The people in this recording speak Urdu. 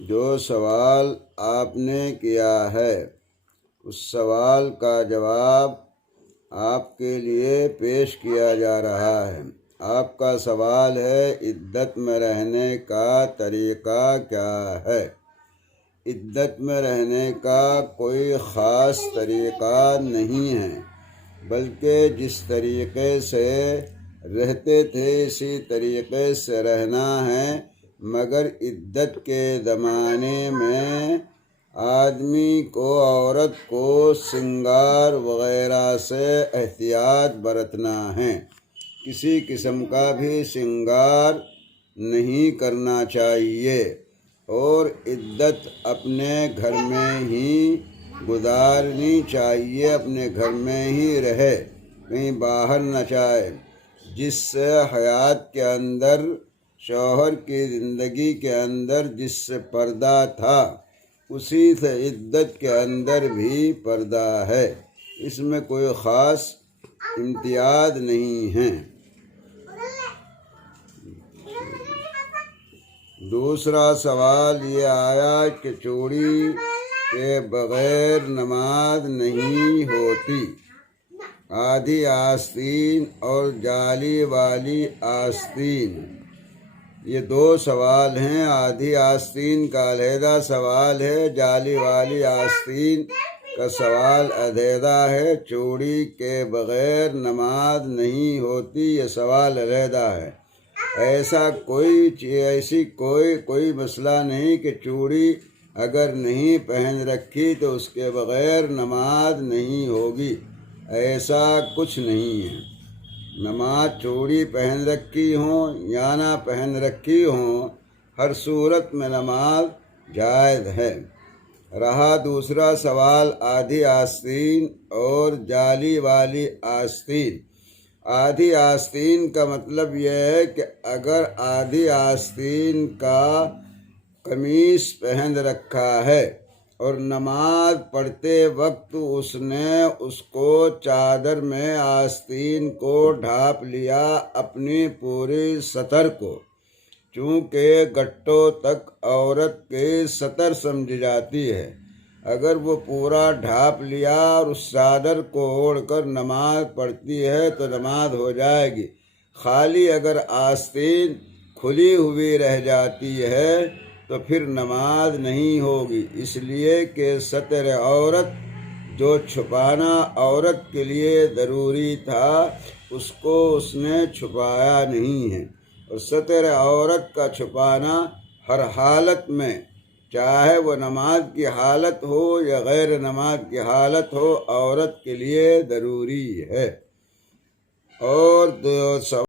جو سوال آپ نے کیا ہے اس سوال کا جواب آپ کے لیے پیش کیا جا رہا ہے۔ آپ کا سوال ہے عدت میں رہنے کا طریقہ کیا ہے؟ عدت میں رہنے کا کوئی خاص طریقہ نہیں ہے، بلکہ جس طریقے سے رہتے تھے اسی طریقے سے رہنا ہے، مگر عدت کے زمانے میں آدمی کو عورت کو سنگار وغیرہ سے احتیاط برتنا ہے۔ کسی قسم کا بھی سنگار نہیں کرنا چاہیے اور عدت اپنے گھر میں ہی گزارنی چاہیے، اپنے گھر میں ہی رہے، کہیں باہر نہ جائے، جس سے حیات کے اندر شوہر کی زندگی کے اندر جس سے پردہ تھا اسی سے عدت کے اندر بھی پردہ ہے، اس میں کوئی خاص امتیاز نہیں ہے۔ دوسرا سوال یہ آیا کہ چوڑی کے بغیر نماز نہیں ہوتی، آدھی آستین اور جالی والی آستین، یہ دو سوال ہیں۔ آدھی آستین کا علیحدہ سوال ہے، جالی والی آستین کا سوال علیحدہ ہے۔ چوڑی کے بغیر نماز نہیں ہوتی، یہ سوال علیحدہ ہے۔ ایسا کوئی مسئلہ نہیں کہ چوڑی اگر نہیں پہن رکھی تو اس کے بغیر نماز نہیں ہوگی، ایسا کچھ نہیں ہے۔ نماز چوڑی پہن رکھی ہوں یا نہ پہن رکھی ہوں، ہر صورت میں نماز جائز ہے۔ رہا دوسرا سوال آدھی آستین اور جالی والی آستین۔ آدھی آستین کا مطلب یہ ہے کہ اگر آدھی آستین کا قمیص پہن رکھا ہے اور نماز پڑھتے وقت اس نے اس کو چادر میں آستین کو ڈھانپ لیا، اپنی پوری سطر کو، چونکہ گھٹوں تک عورت کی سطر سمجھی جاتی ہے، اگر وہ پورا ڈھانپ لیا اور اس چادر کو اوڑھ کر نماز پڑھتی ہے تو نماز ہو جائے گی۔ خالی اگر آستین کھلی ہوئی رہ جاتی ہے تو پھر نماز نہیں ہوگی، اس لیے کہ ستر عورت جو چھپانا عورت کے لیے ضروری تھا اس کو اس نے چھپایا نہیں ہے، اور ستر عورت کا چھپانا ہر حالت میں، چاہے وہ نماز کی حالت ہو یا غیر نماز کی حالت ہو، عورت کے لیے ضروری ہے۔ اور